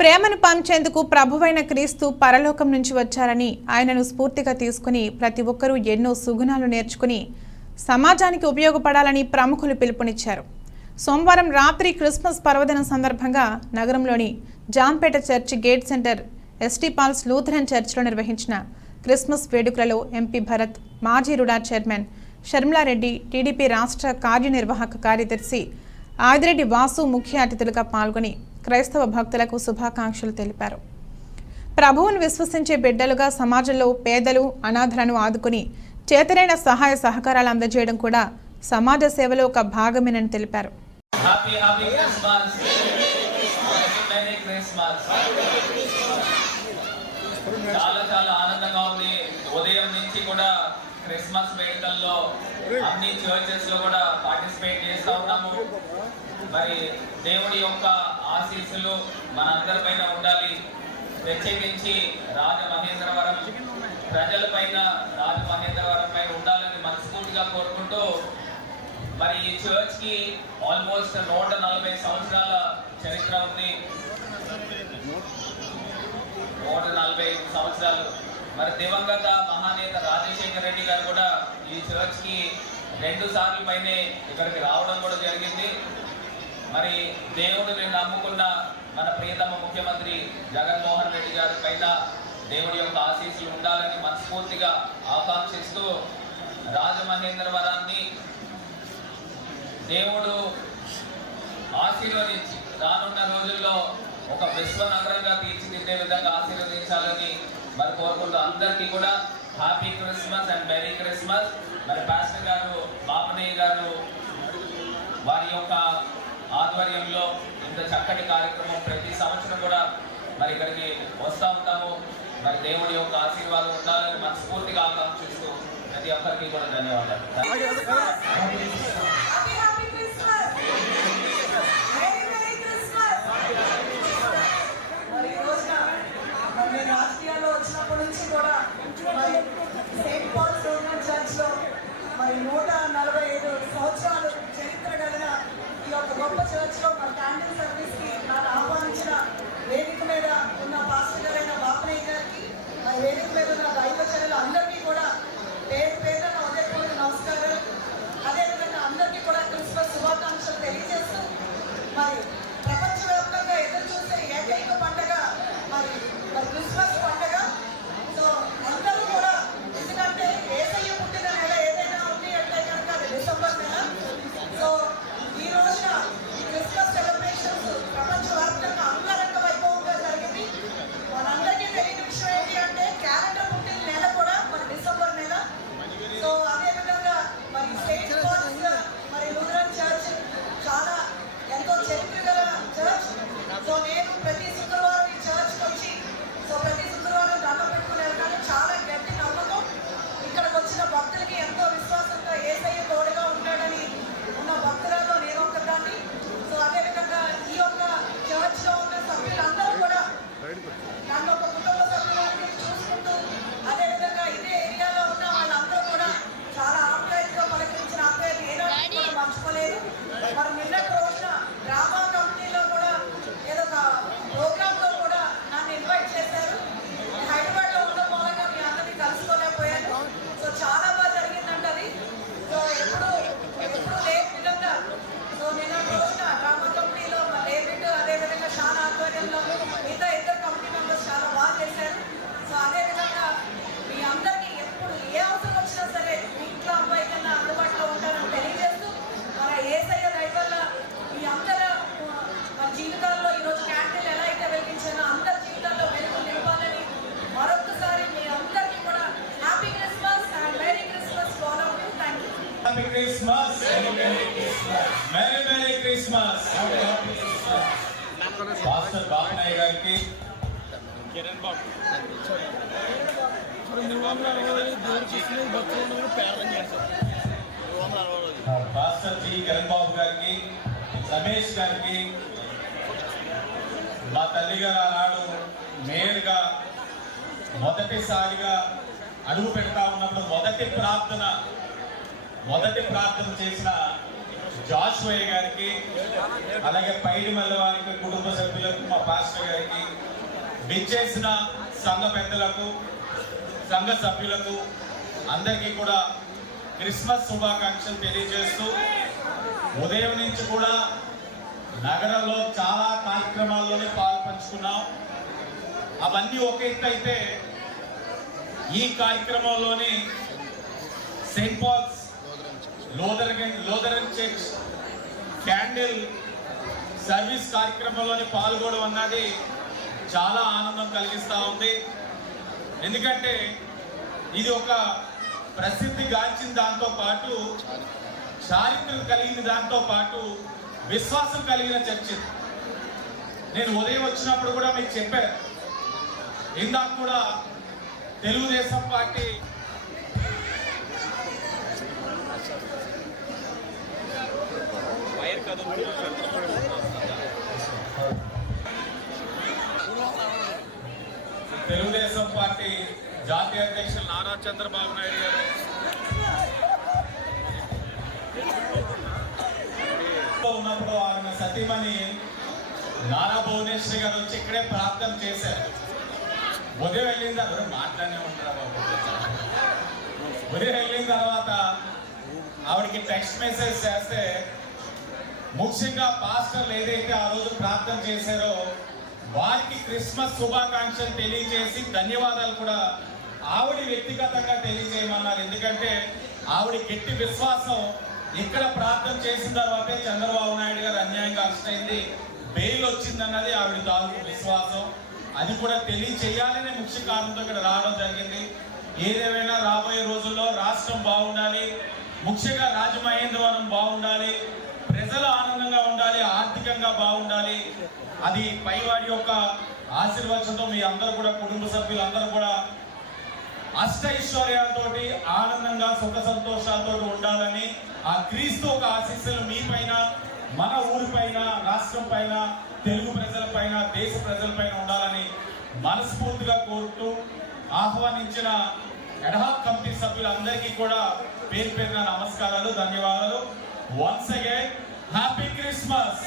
ప్రేమను పంచేందుకు ప్రభువైన క్రీస్తు పరలోకం నుంచి వచ్చారని ఆయనను స్ఫూర్తిగా తీసుకుని ప్రతి ఒక్కరూ ఎన్నో సుగుణాలు నేర్చుకుని సమాజానికి ఉపయోగపడాలని ప్రముఖులు పిలుపునిచ్చారు. సోమవారం రాత్రి క్రిస్మస్ పర్వదినం సందర్భంగా నగరంలోని Jampeta church gate centre ST Paul's Lutheran చర్చిలో నిర్వహించిన క్రిస్మస్ వేడుకలలో ఎంపీ భరత్ మాజీ రుడా చైర్మన్ షర్మిలారెడ్డి టీడీపీ రాష్ట్ర కార్యనిర్వాహక కార్యదర్శి ఆదిరెడ్డి వాసు ముఖ్య అతిథులుగా పాల్గొని క్రైస్తవ భక్తులకు శుభాకాంక్షలు తెలిపారు. ప్రభువును విశ్వసించే బిడ్డలుగా సమాజంలో పేదలు అనాథలను ఆదుకుని చేతనైన సహాయ సహకారాలు అందజేయడం కూడా సమాజ సేవలో ఒక భాగమేనని తెలిపారు. చాలా చాలా ఆనందంగా ఉంది. ఉదయం నుంచి కూడా క్రిస్మస్ వేడుకల్లో అన్ని చర్చెస్లో కూడా పార్టిసిపేట్ చేస్తా ఉన్నాము. మరి దేవుడి యొక్క ఆశీస్సులు మనందరి పైన ఉండాలి. ప్రత్యేకించి రాజమహేంద్రవరం ప్రజల పైన రాజమహేంద్రవరం పైన ఉండాలని మనస్ఫూర్తిగా కోరుకుంటూ మరి ఈ చర్చ్కి ఆల్మోస్ట్ నూట నలభై సంవత్సరాల చరిత్ర ఉంది. నూట నలభై సంవత్సరాలు. మరి దివంగత మహానేత రాజశేఖర రెడ్డి గారు కూడా ఈ చర్చ్కి రెండు సార్లు పైనే ఇక్కడికి రావడం కూడా జరిగింది. మరి దేవుడిని నమ్ముకున్న మన ప్రియతమ ముఖ్యమంత్రి జగన్మోహన్ రెడ్డి గారి పైన దేవుడి యొక్క ఆశీస్సులు ఉండాలని మనస్ఫూర్తిగా ఆకాంక్షిస్తూ రాజమహేంద్రవరాన్ని దేవుడు ఆశీర్వదించి రానున్న రోజుల్లో ఒక విశ్వ నగరంగా తీర్చిదిద్దే విధంగా ఆశీర్వదించాలని మరి కోరుకుంటూ అందరికీ కూడా happy Christmas and merry Christmas. మరి పాస్టర్ గారు బాపనయ్య గారు వారి యొక్క ఆధ్వర్యంలో ఇంత చక్కటి కార్యక్రమం ప్రతి సంవత్సరం కూడా మరి ఇక్కడికి వస్తూ ఉంటాము. మరి దేవుడి యొక్క ఆశీర్వాదం ఉండాలని మనస్ఫూర్తిగా ఆకాంక్షిస్తూ ప్రతి ఒక్కరికి కూడా ధన్యవాదాలు. రాజకీయాల్లో వచ్చినప్పటి నుంచి కూడా మరి సెయింట్ పాల్స్ చర్చ్లో మరి నూట నలభై ఐదు సంవత్సరాలు చరిత్ర కలిగిన ఈ యొక్క చర్చ్లో మరి క్యాండిల్ సర్వీస్కి నన్ను ఆహ్వానించిన వేదిక మీద ఉన్న పాస్టర్ గారైన బాపనయ్య గారికి మరి వేదిక మీద ఉన్న దైవచరులు అందరికీ కూడా క్రిస్మస్. పాస్టర్ బాబునాయ్ గారికి. పాస్టర్ జి కిరణ్ బాబు గారికి రమేష్ గారికి మా తల్లి గారు ఆనాడు మేయర్గా మొదటిసారిగా అడుగు పెడతా ఉన్నప్పుడు మొదటి ప్రార్థన మొదటి ప్రార్థన చేసిన జాస్వయ్య గారికి అలాగే పైడి మల్లవారికి కుటుంబ సభ్యులకు మా పాస్టర్ గారికి విచ్చేసిన సంఘ పెద్దలకు సంఘ సభ్యులకు అందరికీ కూడా క్రిస్మస్ శుభాకాంక్షలు తెలియజేస్తూ ఉదయం నుంచి కూడా నగరంలో చాలా కార్యక్రమాల్లోనే పాల్పంచుకున్నాం అవన్నీ ఒక ఎత్తు అయితే ఈ కార్యక్రమంలోని సెయింట్ పాల్స్ లోదరగన్ లోదరన్ చర్చ్ క్యాండిల్ సర్వీస్ కార్యక్రమంలోని పాల్గొనడం అన్నది చాలా ఆనందం కలిగిస్తూ ఉంది. ఎందుకంటే ఇది ఒక ప్రసిద్ధి గాంచిన దాంతో పాటు చారిత్రక కలిగిన దాంతో పాటు విశ్వాసం కలిగిన చర్చ్ నేను ఉదయం వచ్చినప్పుడు కూడా మీకు చెప్పాను ఇందాక కూడా తెలుగుదేశం పార్టీ తెలుగుదేశం పార్టీ జాతీయ అధ్యక్షులు నారా చంద్రబాబు నాయుడు గారు. ఉన్నప్పుడు ఆయన సతీమణి నారా భువనేశ్వరి గారు వచ్చి ఇక్కడే ప్రార్థన చేశారు. ఉదయం వెళ్ళిన తర్వాత మాట్లాడే ఉంటారా బాబు. ఉదయం వెళ్ళిన తర్వాత ఆవిడకి టెక్స్ట్ మెసేజ్ చేస్తే ముఖ్యంగా పాస్టర్లు ఏదైతే ఆ రోజు ప్రార్థన చేశారో వారికి క్రిస్మస్ శుభాకాంక్షలు తెలియజేసి ధన్యవాదాలు కూడా ఆవిడ వ్యక్తిగతంగా తెలియజేయమన్నారు. ఎందుకంటే ఆవిడ గట్టి విశ్వాసం ఇక్కడ ప్రార్థన చేసిన తర్వాతే చంద్రబాబు నాయుడు గారు అన్యాయంగా అరెస్ట్ అయింది బెయిల్ వచ్చిందన్నది ఆవిడ తాలూకు విశ్వాసం. అది కూడా తెలియచేయాలనే ముఖ్య కారణంతో ఇక్కడ రావడం జరిగింది. ఏదేమైనా రాబోయే రోజుల్లో రాష్ట్రం బాగుండాలి ముఖ్యంగా రాజమహేంద్రవరం బాగుండాలి ప్రజలు ఆనందంగా ఉండాలి ఆర్థికంగా బాగుండాలి. అది పైవాడి యొక్క ఆశీర్వచనంతో మీ అందరూ కూడా కుటుంబ సభ్యులందరూ కూడా అష్ట అష్టైశ్వర్యాలతోటి ఆనందంగా సుఖ సంతోషాలతో ఉండాలని ఆ క్రీస్తు ఒక ఆశీస్సులు మీ పైన మన ఊరి పైన రాష్ట్రం పైన తెలుగు ప్రజల పైన దేశ ప్రజల పైన ఉండాలని మనస్ఫూర్తిగా కోరుతూ ఆహ్వానించిన ఎడహాక్ కమిటీ సభ్యులందరికీ కూడా పేరు పేరున నమస్కారాలు ధన్యవాదాలు. Once again happy Christmas